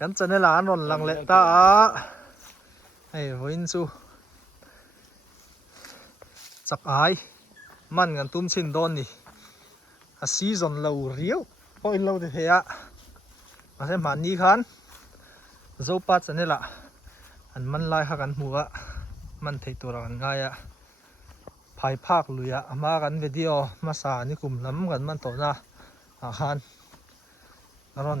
กันจะในร้านนนลังเละตาไอ้วินซูจักไอมันกันตุ้มชินโดนนี่อาซีซอนเราเรียวพออินเราเทียมาใช้มันนี้คันโจปัดจะนี่ละอันมันไล่หากันหัวมันเทตัวกันง่ายอะภายภาคลุยอะมากันวิดีโอมาสานี่กลุ่มล้ำกันมันต่อหน้าอาหารร้อน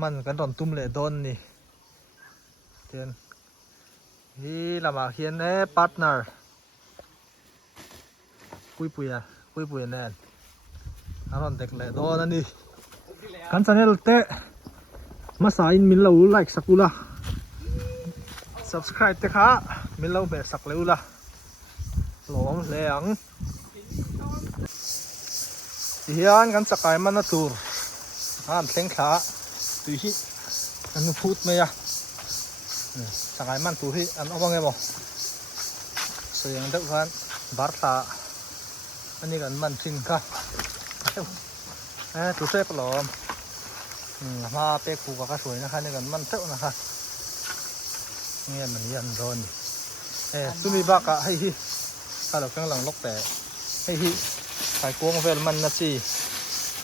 มันกันร้อนตุ้มเละโดนนี่เทียนนี่ละมาเขียนเน่พาร์ทเนอร์คุยปุยแน่นร้อนเด็กเละโดนนั่นนี่กันจะเนี่ยเตะมาสาอินมินเราไลค์สักกูละ subscribe เตะค่ะมินเราแบบสักเร็วละหลงเหลียงเฮียนกันสักไอ้มันน่ะตัวเสียงขาตุยฮิอันนู้พูดไหมอะสักไอ้มันตุยฮิอันเอาบ้างไงบ่เสียงเด็กกันบาร์ตาอันนี้กันมันจริงค่ะตัวเซ็กหลอมมาเป็กผูกก็สวยนะคะนี่กันมันเท่านะคะเงี้ยมันยันร้อนสุมีบักอะให้ฮิถ้าเรากำลังล็อกแต่ให้ฮิใส่กวงเวลมันนะสิ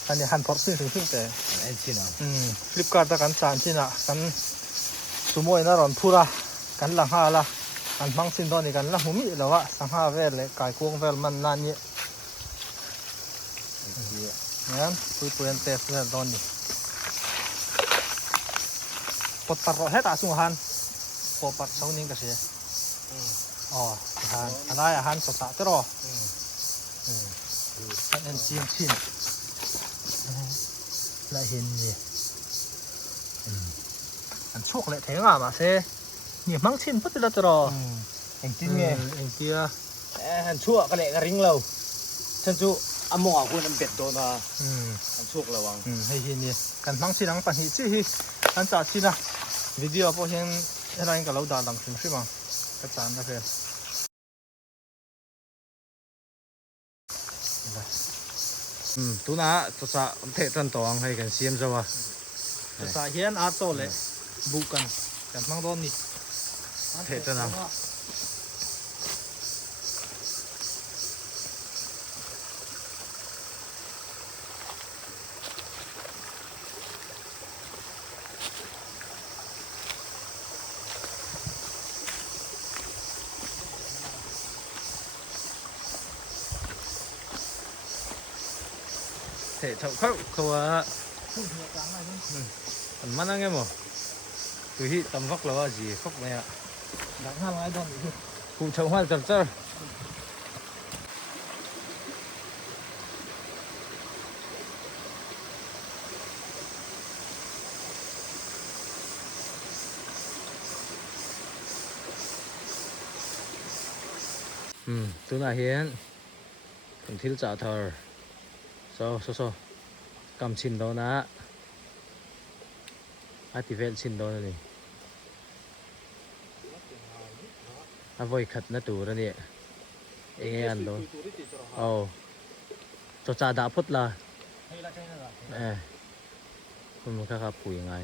อันนี้หันพอร์ตซึ่งแต่ไอ้ชินะฟลิปการ์ดกันสารชินะกันสมมตินะร้อนพูระกันหลังหาละกันฟังสินตอนนี้กันละหุ่มอีแล้ววะสังหาเวลเลยไก่กวงเวลมันนั่นเนี่ยงั้นปุยอันเตะเพื่อนตอนนี้ปดตัดรอให้ตาสุงหันพอปัดเสานิ่งก็เสียอ๋อหันอะไรหันสดตาจะรออันเสียงชินและเห็นนี่อันโชคเลยเท่งอ่ะมาเซ่เนี่ยมังชินปุ๊บจะรอเอ็งจริงไงเอ็งเกียหันชั่วก็เลยกระริงเราฉันชั่วอมองคุณมันเป็ดโดนมาหันชั่วระวังให้เห็นนี่กันมังชินหลังปันหิจิอันจ่าชินะวิดีโอพอเห็นอะไรกับเราด่าหลังถึงใช่ไหมกระจายนะเพื่อนตัวน่ะตัวสะเทตันตองให้กันเสียมซะวะตัวสะเฮียนอาร์โตเลยบุกกันกันมังโดนนี่เทตันนะเทเท่าเขาว่ามันนั่งไงมั้งตัวที่ตำฟักเราว่าจีฟักเนี่ยดังห้าร้อยโดนอีกกูชาวบ้านจับเจ้าตัวน่ะเห็นคนที่จ่าเธอโซกำชินโดนะอาติเวลชินโดนี่อาไว้ขัดนะตัวนี่เองอันโดเอาจะจ่าด่าพุทธละคุณมันครับคุยยังไง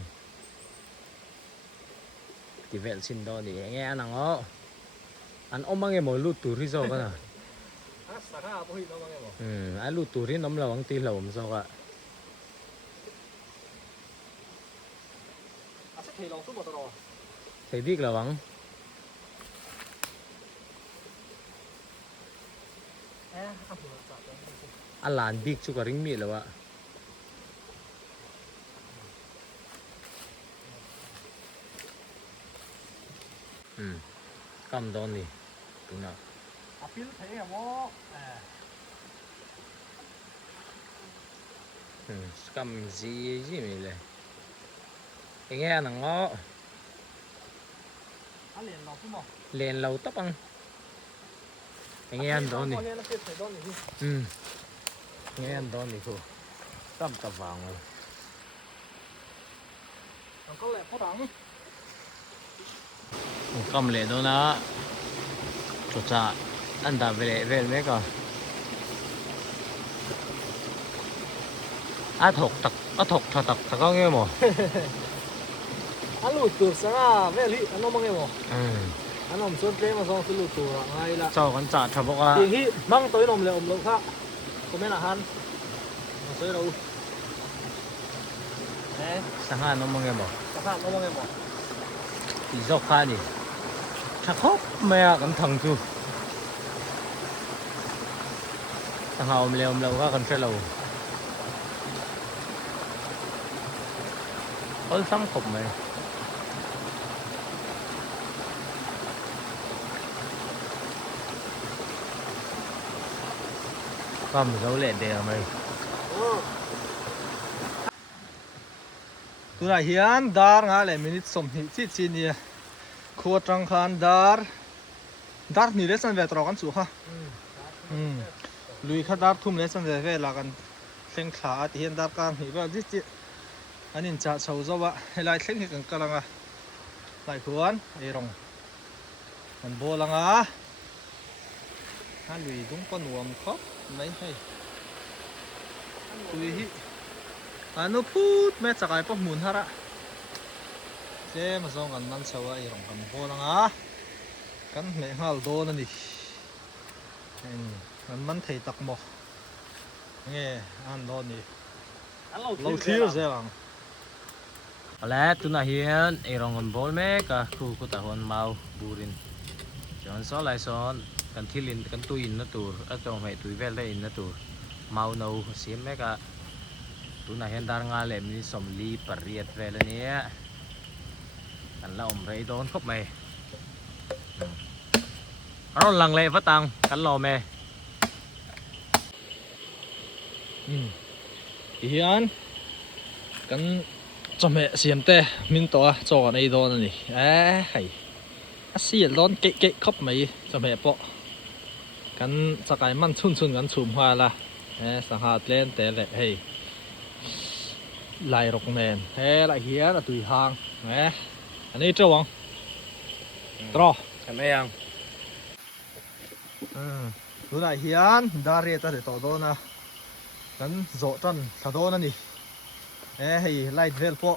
ติเวลชินโดนี่เองอันนั้นอ๋ออันอมมังเงมลูตัวที่โซกันนะไอ้ลูตัวที่น้ำเราบางทีเราไม่โซกะใส่บิ๊กระวังอันหลานบิ๊กชุกริงมีแล้ววะกำโดนนี่ตรงนั้นกำซีมีเลยอย่างเงี้ยหนังอ๋อเรียนเราต๊อปังอย่างเงี้ยโดนนี่อย่างเงี้ยโดนนี่คือกำตะวังเลยกำเลยโดนนะจุดจ้าอันดับเวลไม่ก็ถกตักก็เงี้ยมั้ง อันลูกตัวสง่าแม่ลิอันน้องมังไงบ่ อันน้องส่วนเปลมาสองสลูกตัวไงล่ะ เจ้ากันจัดทับบอกว่า ทีนี้มั่งตัวนมเลยอมลงค่ะก็ไม่ละหันมาซื้อเราเอ๊ะ สังหารน้องมึงไงบอก สภาพน้องมังไงบ่ อีจอกข้านี่ชักครบแม่กันทั้งจูสังหารอมเร็วเราก็กันเชื่อเราเออซ้ำขบไหมก็มีเราเล่นเดียวไหม ตัวไหนเฮียนดาร์งาเลยมินิสมหิจิตจีนี่ขวดรังคานดาร์นี่เลสันเวทรอกันสุฮะลุยข้าดาร์ทุ่มเลสันเวทลากันเส้นขาที่เห็นดาร์กันหิบว่าจิอันนี้จะเช่าจะว่าให้ไล่เส้นกันกันละไล่ขวานไอ้รองมันโบลังฮันลุยดุงปนวมครับไม่ให้ลุยฮิอันนู้พูดแม่จะกลายเป็นหมุนฮะระเจ้มาส่งกันนั่นเช่าไอ้รองกันโบลังกันแม่ฮัลโดนั่นดิมันเทตักหมอเงี้ยอันโดนนี่เราเที่ยวเสียง Oleh tu nak hian erongon bol me ka ku tahon mau burin jon so lai son kan thilin kan tuin na tur atong mai tui vel in na tur mau no sim me ka tu na hian dar nga le mi som li pariat vel ania kan la om rei don khop mai ron lang le phát tăng kan lo me hian kan cho mẹ xiêm tê min to cho này đó này hay xiêm lon kệ khóc mấy cho mẹ bỏกันสกายมันชุนกันชุมหัวละสังหารเล่นแต่แหละเฮ้ยลายรกแมนเฮ้ยลายเฮียนะตุยหางอันนี้เจ้าวังตรอ kan me yang ดูลายเฮียนดาเรียตาเดต่อโดนะกันโจจันตาโดนั่นนี่เฮ้ยไล่เวลพอ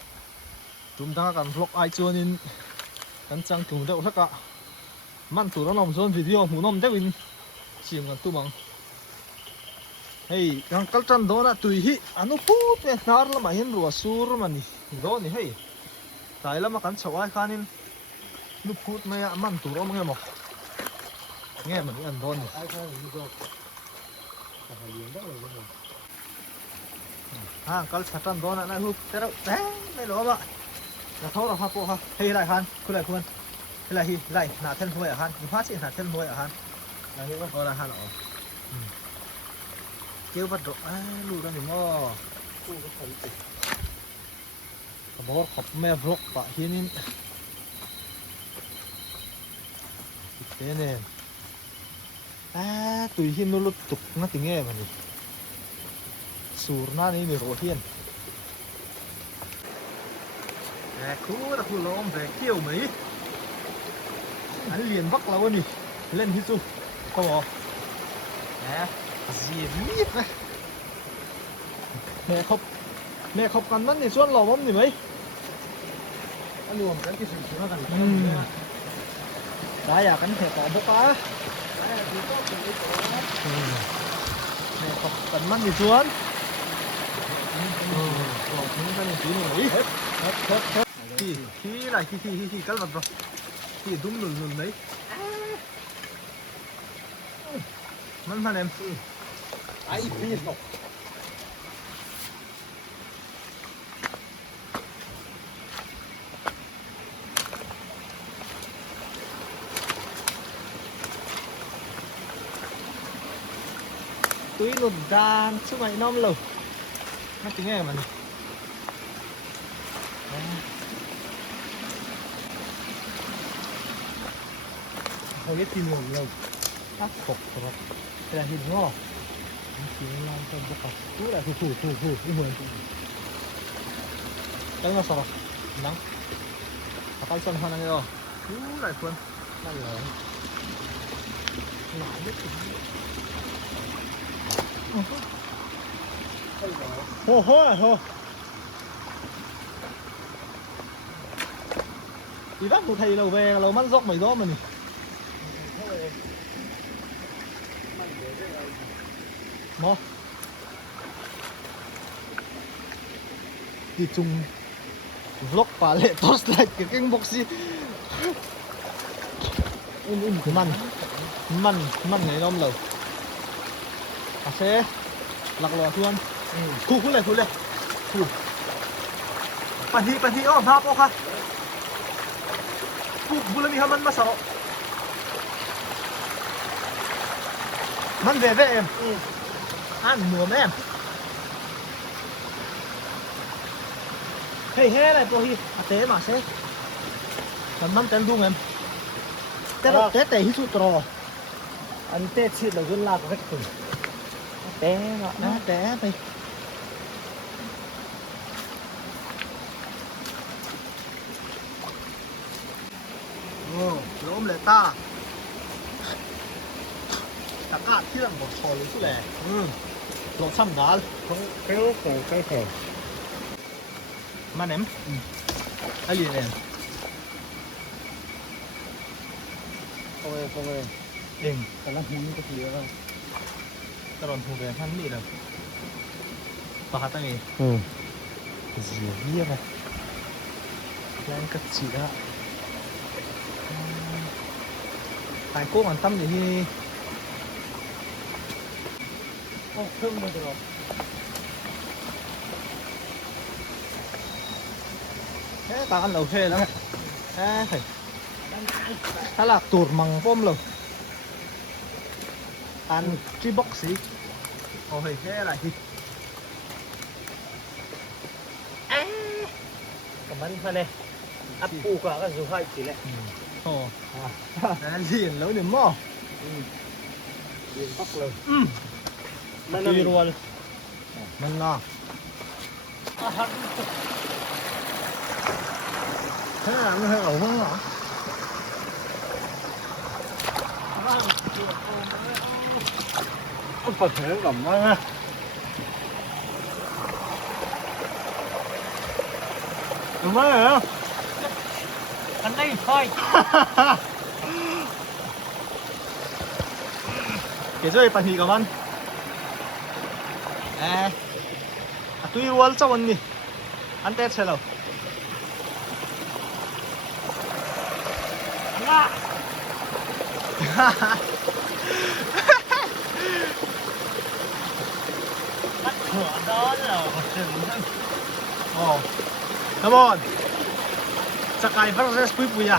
จุ่มตั้งกันพลกไอจวนินกันจังจุ่มเด็กสักกะมันตัวน้องส่วนวิดีโอหมูน้องเด็กวินเสียงกันตู้มังเฮ้ยยังกัลจันโดนะตุยฮิอันนู้พูดเนี่ยนาร์ละมาเห็นรัวสูรมันนี่โดนนี่เฮ้ยตายแล้วมากันชาวไอ้ข้านินนู้พูดไม่อะมันตัวน้องไงหมอเงี้ยมันอันโดนนี่กัลชัดจันโดนนะฮุบแต่เราไม่รู้ว่าจะโทษเราฮะพวกฮะเฮ้ยไรฮันคุณไรคุณไรฮีไรหนาเทนมวยอ่ะฮันมีพาสิหนาเทนมวยอ่ะฮันอะไรก็พอละฮันอ๋อเกี่ยวปัดดอกลูกนั่นนี่มั้งขบวนขับแม่บล็อกปะที่นี่เต้นเองตุยหินนุ่ลุตุกนั่นติงเงี้ยมันนี่สูรน่านี่มีโรเทียนคู่ตะคู่ล้อมแบกเขี้ยวไหมอันเรียนบักเราวนี่เล่นที่สุดก็บอกเสียมีดนะแม่ขบกันนั่นในส่วนเราบ้างนี่ไหมอันรวมกันที่สุดแล้วกันได้อยากกันแข่งต่อพวกป้าแม่ขบกันนั่นในส่วนเราทิ้งกันในส่วนไหนที่ไรที่กันแบบที่ดุ้มหนุนไหนมันพันเอ็มไอ้พี่ตกตุ้ยหนุนดานช่วยน้องเลยน่าจะง่ายมันเขาเรียกทีมของเราตักปกครับแต่หินงอทีมเราเป็นปกติทุกอย่างถูกที่เหมือนกันมาสอบนังไปส่งพนังเดียวทุกหลายคนนั่นเลยหลายเล็กโอ้โห thì vắt một thầy đầu về là mắt dốc mày đó mà nè nó thì chung vlog và lệ toast lại cái box gìมันไหนน้อมเราอาเซ่หลักหล่อทวนคู่เลยคู่ปันทีอ้อมภาพโอ้ค่ะคู่บุญมีคำมันมาสอบมันเว่เอ็มอ่านหนัวแม่เฮ้ยอะไรตัวที่อาเต้มาเซ่มันเต็มดุ้งเอ็มแต่เราเตะที่สุดรออันเตะชิดเราขึ้นลากก็จะขึ้นเตะเนาะนะเตะไปโอ้ล้มเลยตาตะกร้าที่หลังบอกชอเลยสุดแหละลงซ้ำดาลเขียวมาเน็มอะไรเนี่ยโอ้ยเองแต่ละหูนี่ก็ทีแล้วตลอดหูแดงท่านนี่เลยปลาตั้งเองเสียเยี่ยมเลยแรงกระจีละถ่ายกุ้งอันตั้มอยู่ที่โอ้เครื่องมือจะหรอตาอันโอเคแล้วไงถ้าหลักตูดมังป้อมเลยอันจีบ็อกซี่โอ้ยแค่อะไรที่กับมันมาเลยอัดปูก็สุภาพสิแหละโอ้นั่นเรียนแล้วเนี่ยมั่วเรียนปักเลยมันตีรัวเลยมันน่ะthế là nó hơi ẩu hơn hả? Có Phật thể gầm quá ha. Đúng rồi hả? Anh đây thôi. Kể rồi bạn thì cảm ơn. Tuy luôn cho anh đi. Anh test xem nào. Bắt cửa đó là oh come on Sakai versus Puya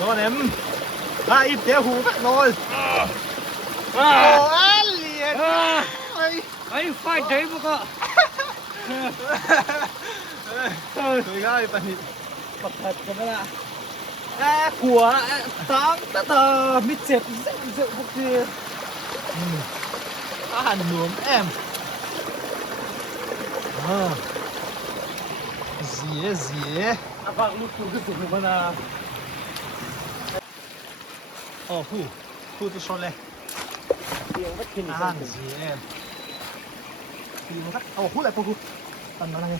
đó em ít đeo hú bắt rồi anh liền ấy phải đấy mà cơ tôi gái bạn bật thật cho nó là của tám tờ mít dẹp rượu một kia hẳn nướng em gì vâng lúc cứ dùng được mà khu tôi cho lên gì em thì nó cắt hút lại khu tần nó này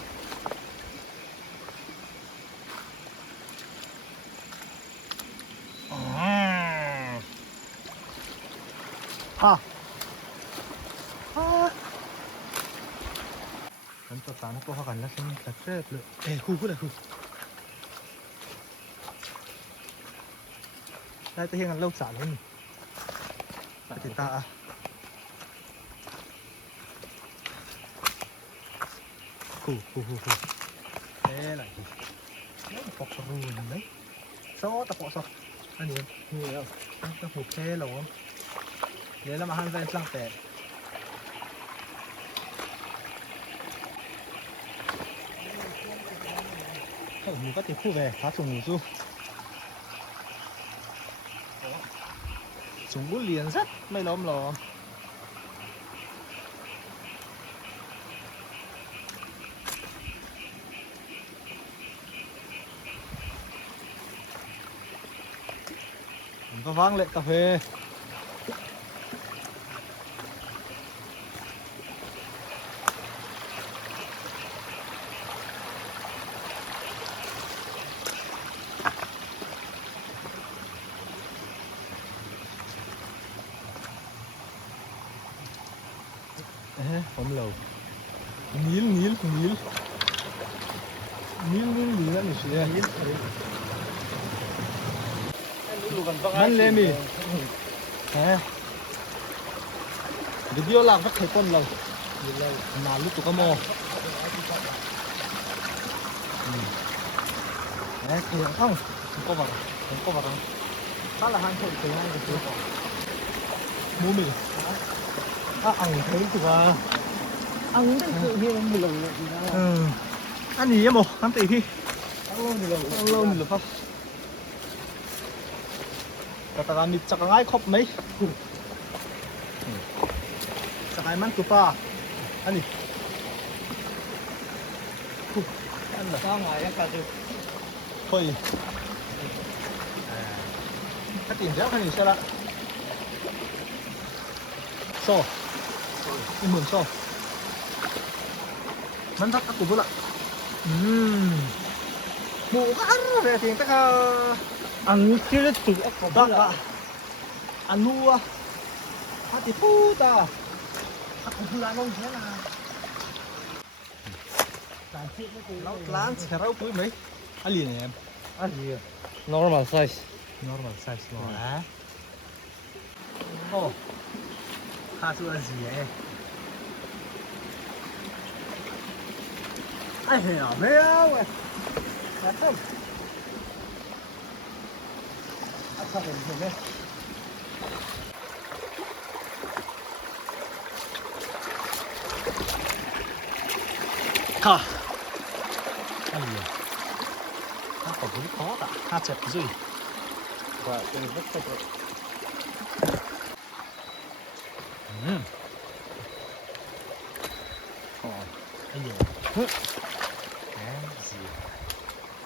Anh cho tán có gần là xem thật rất lượng. Ê, khu này khu. Đây tôi hiện là lâu xả lên. Bạn thì ta khu. Thế lại nó bọc rùn đấy. Số tập bộ sao? Anh nhìn, nhiều đâu. Nó hụt thế rồi. Đấy là mà hắn ven sang tệ. Mình có thể khu về phá trùng ngủ du chúng bút liền rất mấy lóm lò mình có vang lệ cà phê lâu níl níl níl níl níl níl này xíu bắn lên đi hả video làm rất thấy con lâu nào lúc tụi có mò đấy kìa không có vào không khá là hăng từ hai cái kia mua mì ăn thấy tụi ăn đến sự hiền một lần ăn gì vậy ăn tỷ khi ăn lâu thì được không katakan mit sa kangay khop may sa kay man tupa ani ano sa ngay ka du hoy katin ja kani sala so imun so mantak ako bula mu ka ara re tin ta ka ăn chưa được tụi ốc đó à ăn nua hạt thì phu ta hạt cũng là ngon thế nào lán sẽ rau cuối mấy ăn liền này em ăn gì normal size rồi á ô hạt chưa ăn gì vậy ai hiểu mấy ông hạt không sao hình thế ha ăn gì nó còn cũng khó ta ha chẹp gì và cái rất tốt anh nhiều gì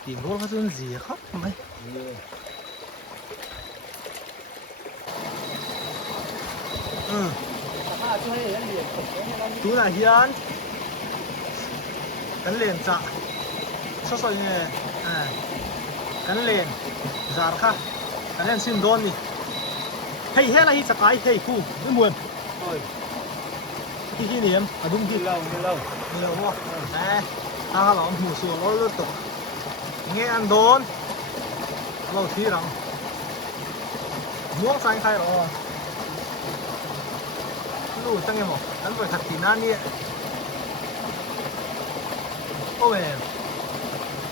tiền gỗ có chuyện gì khóc mày tú là hiền cắn liền chạ sao sao nhỉ cắn liền giả khá cắn liền xin đón đi hay hết là hi chặt cái hay khu cái muôn rồi cái niệm à đúng thì lâu quá à ta làm mù sùa nó rất tốt nghe ăn đón lâu thì lắm muốn sang khai rồi lu tăng em anh phải thật thì nan đi ôi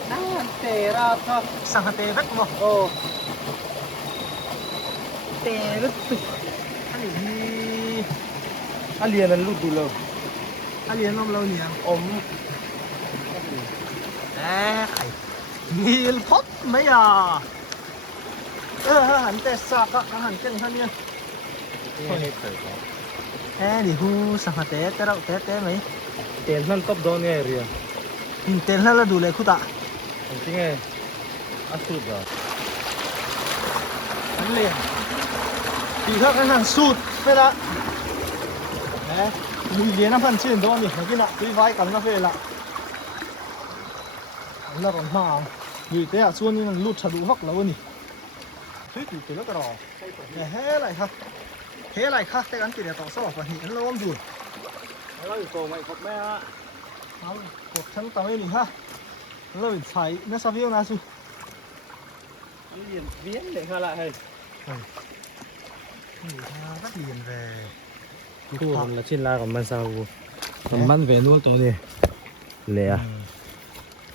năng tè ra thôi sang hạt tê vét không ô tê rất tuyệt anh đi ăn liền là lút đủ lâu anh liền năm lâu nhỉ ôm à nhiều phốt mấy à hẳn tê sạc á hẳn chân thân nha đi hu sang hạt tê tê mấy tiền thân top don nghe rồi tên là đủ lệ khu tạ anh chính nghe ăn sụt rồi anh liền thì các anh hàng sụt phải là đấy mùi liền năm phần trên đó nhỉ cái nọ cái vai cắn nó về lại là còn mà vì thế à xuân nhưng lụt chả đủ hóc là luôn nhỉ thế thì cái nó đỏ hé lại ha hé lại khác cái gắn tiền tỏ số và hiện nó ôm rồi nó cổ mày cột mẹ không cuộc chân tao ấy nhỉ ha nó bị cháy nó sao viêu na su ăn liền biến để khai lại hay rất liền về khu là trên la còn man sao còn man về nuôiตัวนี้lẻ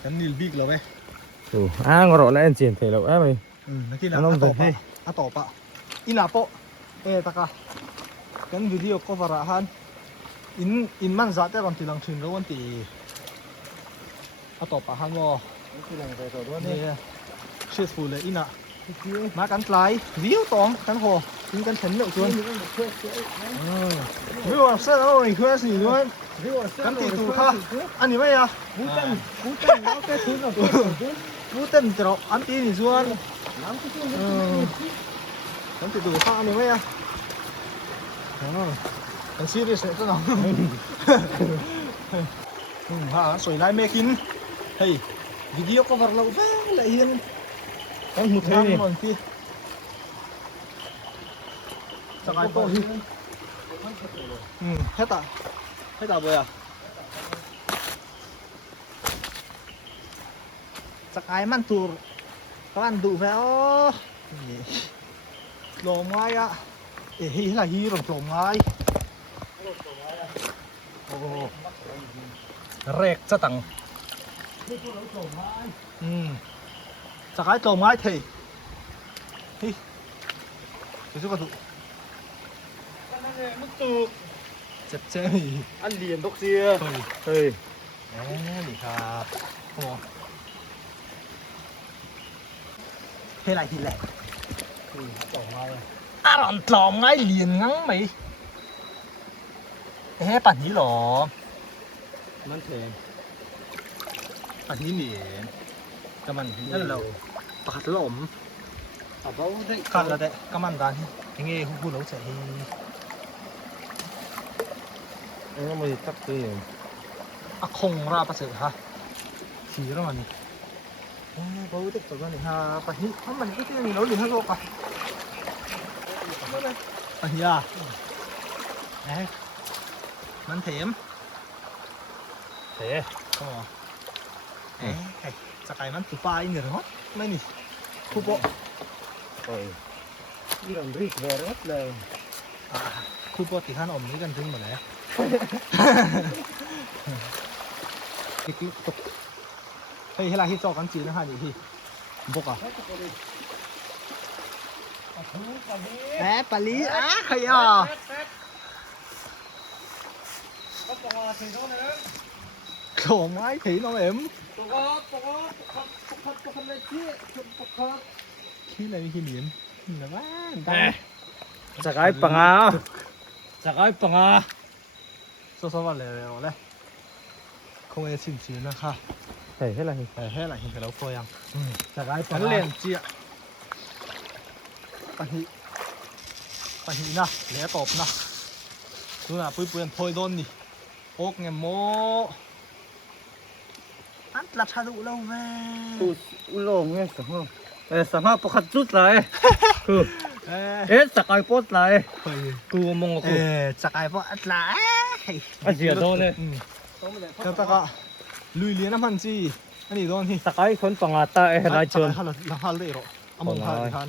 cái nil big rồi ngồi rồi lại anh chuyển thể lậu mày nó kia là tổ bạ ina po taka cái video cover han in man za te ron tilang thin ro an ti tổ bạ han mo tilang về rồi luôn đi successful le ina má cắn lái víu tòng cắn hồ nhưng cắn thấn lượng luôn víu làm sao đâu này khơi gì luôn cắn tì tù kha ăn gì vậy à vũ tân nó cái thứ nào vũ tân rồi ăn tì gì luôn cắn tì tù kha ăn gì vậy à cắn serious này cái nào ha soi lại mê kín hey video cover lâu thế lại hiền anh một thế này hết à ให้ต่อเบอร์สักไอ้มันตัวก็มันดูแล้วลมไงอะเอ้ยอะไรฮีโร่ลมไงโอ้เรกจะตังสักไอ้ลมไงเถอะเฮ้ยไปสู้กันถูกเจ็บเจ๊อันเลียนตกเสียเฮ้ยนี่ครับโอ้เฮ้ยไรทีแรกอ่านตลอมไงเลียนงั้งไหมเฮ้ปั่นนี้หรอมันเทนปั่นนี้เหนียนก็มันนั่นเราปัดลมกันแล้วเด็กก็มันดันยังไงหูเราจะnó mới tắt tư này อะคงราประเสริฐฮะสีแล้วมันเขาเด็กตัวนี้ฮะปะฮิเพราะมันก็ที่นี่เราหลีกให้โลกอ่ะปะฮิอ่ะมันเถมเถก็จะไก่มันตุปลาอีกเหรอไม่นี่คุปโป rồi iron rich về rất là คุปโปติดขันอมนี้กันถึงหมดแล้วเฮ้ยเวลาที่จอกันจีนนะฮะดิพี่บกอ่ะปาลีใครอ่ะโขมไม้ผีน้องเอ็มขี้อะไรขี้เหนียนหรือว่าจากไอ้ปังอ่ะจากไอ้ปังอ่ะสู้ๆวันเร็วๆเลยคงจะสิ้นเสียนะคะ thầy hết là ให้หลายเห็นแต่เราโฟยังจากไอ้ปังเล่นเจี๊ยปันหีนะแล้วตบนะดูนะปุ้ยเปลี่ยนโพยโดนนี่โอ๊กเงี้ยโมอันหลับชาดุแล้วแม่ u lô nghe sắm không sắm ha bọc chút lại cứ hết sạc ai post lại cứ mong cứ จากไอ้พวกอัดหลาย anh gì ở đâu này แล้วก็ลุยเลี้ยน้ำมันจีอันนี้โดนที่ sạc ai con bằng à ta lại chôn ฮัลโหลฮัลโหลเลยหรออมงพัดทัน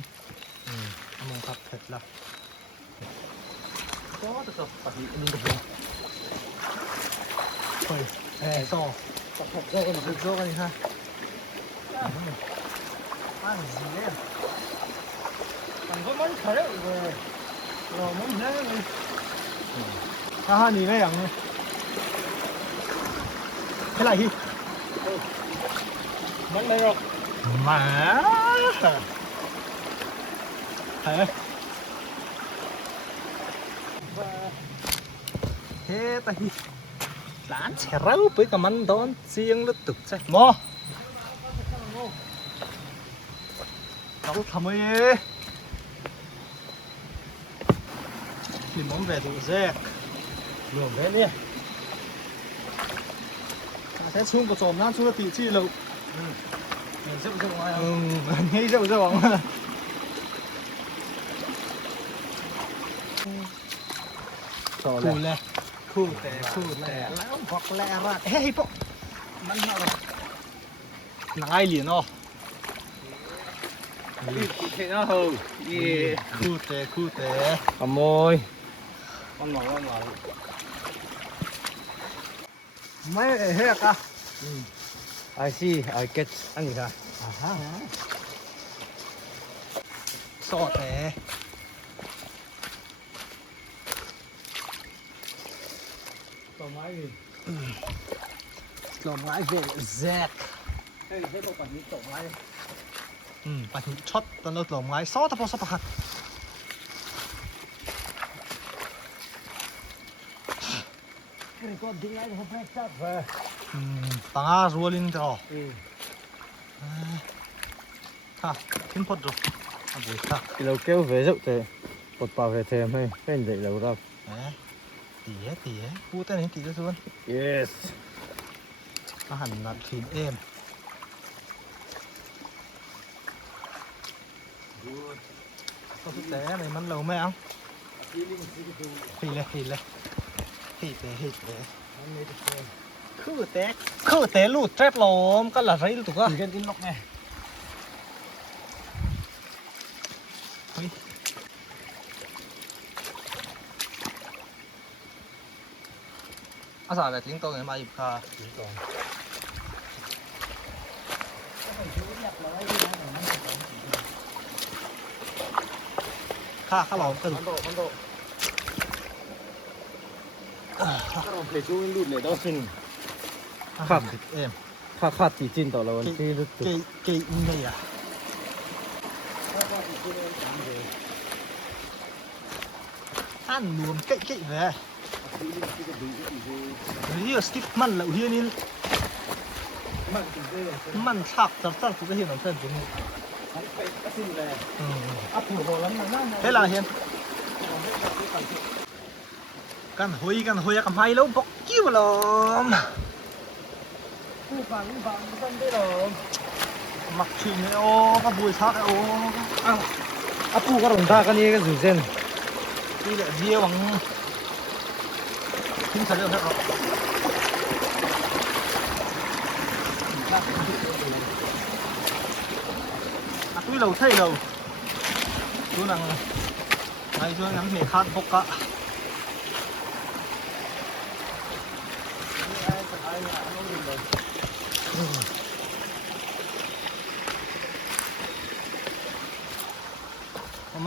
อมงพัดเสร็จแล้วก็จะปฏิอันนี้ก็เป็นเฮ้ยโซ่โซ่กันนี่ฮะอ้าวสิเนี่ยมันก็มันขายเลยเรามันแน่เลยถ้าหนีได้ยังเท่าไหร่ที่มันไม่หรอกมาเฮ้เฮ้แต่ที่ร้านเชร้าไปกับมันโดนเสียงแล้วตึกใช่หมอเราทำไมที่มันแบบดูแซก luồng thế nhỉ ใช้ชุ่มกระสอบน้ำชุ่มตีที่เรา mình sẽ không ai ให้เจ้าหวังว่า trò คู่ này เลยคู่แต่แล้วบอกแล้วว่าเฮ้ยพวกมันมาแบบหนังไอเหรียญอ๋อ thế nó hư คู่แต่ à môi con mỏ ไม่เฮ้ยอะ I see I get anh gì cả สอดแต่ tao máy gì หล่อไม้เวลแซก hey thế tôi quản lý tổ máy ไปถึงช็อตตอนเราหล่อไม้ซอตะพอสะพัด cái con tiếng anh không phải chắc về ปังอารัวลินจ่อค่ะขึ้นพอดดูอ่ะบุยค่ะ cái đầu kêu về rộng thì một bảo về thèm hay cái gì đầu đâu ตีพูดแต่นี้ตีจะส่วน yes อาหารนัดทีมเอ็มก็สุดแต่ไหนมันเราไม่เอา Healing, ฮีเลย คือเตะลูดแทบล้มก็ละไรลูกถูกก็ กันกินนกไง อาสาแบบทิ้งตัวไงมาหยิบคาค่าข้าหลอมตึง มันโดถ้าเราเพลชูรูดเลยต้องสิน ครับเอ็ม ขาดตีจินต่อเราที่รู้ตัว เกยอินเลยอ่ะท่านรวมเกยเลยเฮียสติ๊กมันแล้วเฮียนี่มันชักจับกูจะเห็นน้ำเส้นตรงนี้ ก็สินเลย อ่ะผูกแล้วมันเฮ้ยล่ะเห็นกันหอยกับไม้แล้วบอกกิ้วหลอม ผู้ฟังต้นได้หรอ มักชิงโอ้ก็บุยชักโอ้ อ่ะผู้ก็ลงท่ากันนี่ก็สุดเส้น นี่แหละเดียวหวังทิ้งใส่เรื่องแล้วตุ้ยเราใช่เราดูหนังไอ้ช่วยหนังเหตุคาดพกกะ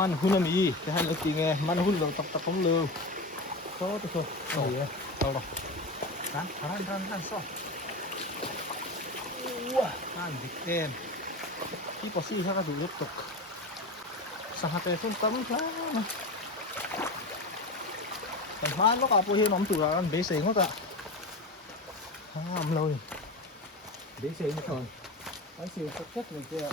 มันหุ่นมีจะให้เราจริงไงมันหุ่นเราตักของเราโซ่ตัวโซ่เอาหรอร้านซ่อว้าร้านบิ๊กเอ็มที่ปอซี่ถ้ากระดูกตกสหแต่ส้นตั้มคล้นะแต่มาแล้วก็ปูเห็นน้องตัวนั้นเบสเองเขาจะห้ามเลยเบสเองก่อนไอ้เสียงสักแค่หนึ่งเดียว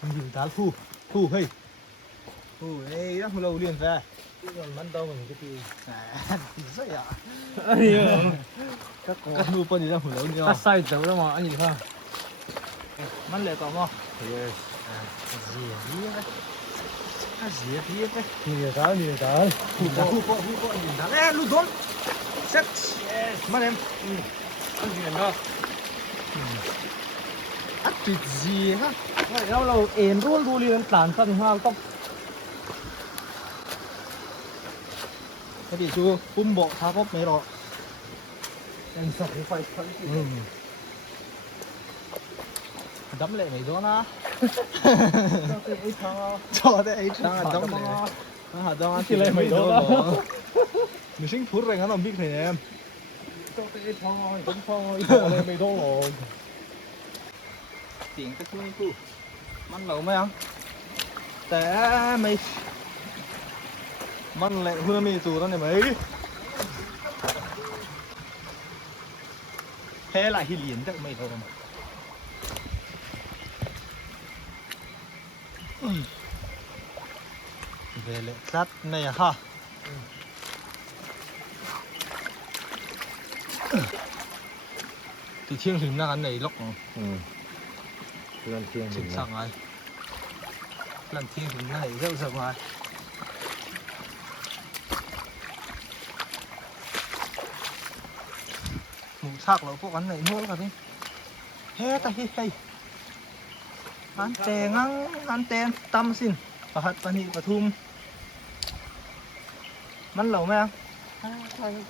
มันอยู่ด้านผู้เฮ้ยผู้เอ้ยนักเราเรียนแฟมันโตเหมือนกันทีใช่อ่ะก็ดูปนอยู่ด้านหัวเราเนี่ย ถ้าใส่เจ้าแล้วมาอันนี้ค่ะ มันเลยต่อมา เฮ้ย เสียดีไหมเสียดีไหม นี่ตาผู้อยู่ด้านลูกโดนเซ็ตมาเล่น อันนี้เนาะ อัดติดจีฮะ แล้วเราเอ็นรู้ดูเรียนสารสั้นห้าต้อง พอดีชูปุ้มบอกท้าพบไม่หรอก เป็นสัตว์ไฟชั้นที่ đấm lại mày đó na ต้องเป็นไอ้ทาง cho đấy ấy đang đấm này nó đang thì lại mày đó mình sinh phút rồi hắn làm biết này em ต้องเป็นไอ้ทางต้องทางไอ้ทางอะไรไม่ต้องหรอก tiếng cái chui cuมันเหลาไหมอ่ะแต่ไม่มันแหละเพื่อมีสูตรนั่นเนี่ยไหมแพ้หลายที่เหรียญแต่ไม่โดนvề lại cắt này ha thì thiên hình năng này lóc เรื่องเที่ยง chính xác này lần thiên hình này rất rộng này mù sắc là phúc ăn này nuôi cả đi hết ta hết hay ăn tè ngang ăn tè tâm xin và hạt và nhị và thum mắn lẩu mấy anh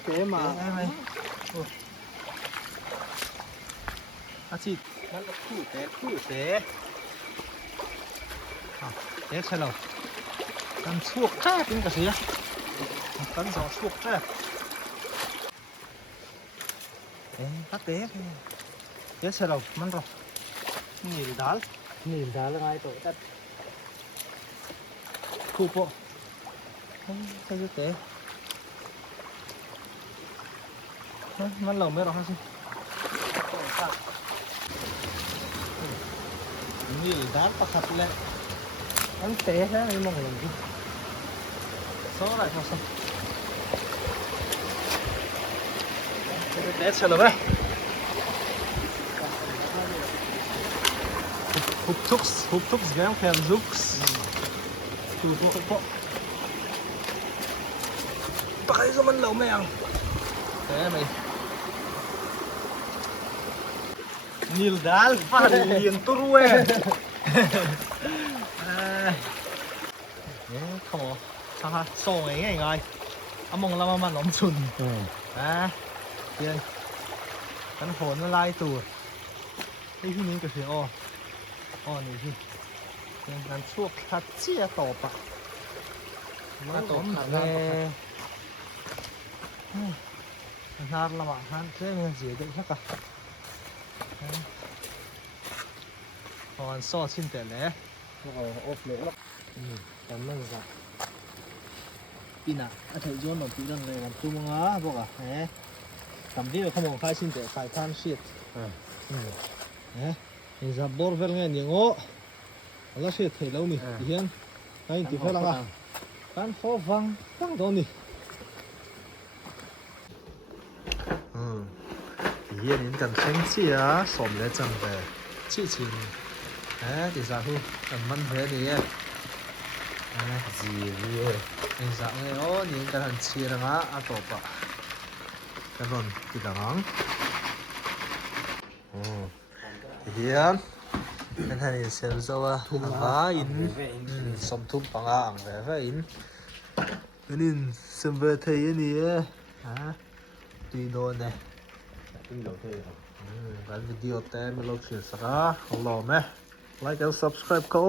เจ๊มา em này à chị nó là khu tế tế xe lẩu cần suộc khác đến cả gì cần gió suộc khác tắt tế tế xe lẩu mắn rồi nghỉ đá หนีดาละไงตัวตัด khu bộ sao như thế mắn lẩu mới rồi hả chị nghỉ đá và khặt lên อันเตะแค่ไม่มองเลย xó lại cho xong test xem rồi đấy hụp thúc ghém kèm giúp hụp bộ pakai zaman lâu mày ăn thế mày Nil dal phát liền turue không có sao ha sổ ấy ngay ngay mong làm mà nóng chun tiền cái hồn nó lai tù đây khiนี้ก็คืออ๋อนี่ที่นั่นช่วงทัดเชี่ยต่อปะมาต่อขันแน่นาดละมั้งฮันเรื่องเสียเด็กสักกะตอนซอชิ้นแต่แล้วก็อบเลยแล้วตอนนั่งสักปีน่ะอาทิตย์ย้อนหน่อยปีนั่งเลยวันจุ่มงาบอกอ่ะแหมทำที่เราขโมยค่ายชิ้นแต่ค่ายท่านชีดนี่จะบอร์เวลเงี้ยยังโง่แล้วเสียเทแล้วนี่ที่เห็นไอ้ที่เฟลังอ่ะการขอฟังตั้งตรงนี้ที่เห็นนี่กันเช่นเสียสมเลยจังเลยชิชินที่สาธุมันเพื่อนี่จีเลยนี่สาธุโอ้นี่กันหันเชียร์นะอ่ะต่อปะกันนนที่หลังที่เห็นนั่นให้เซลล์จะว่าอินสมทุมปังอ่างแบบอินนี่สมบูรณ์ที่นี่ตีโดนเนี่ยการวิดีโอเต็มเราเขียนสักของเราไหมไลค์และ subscribe ก็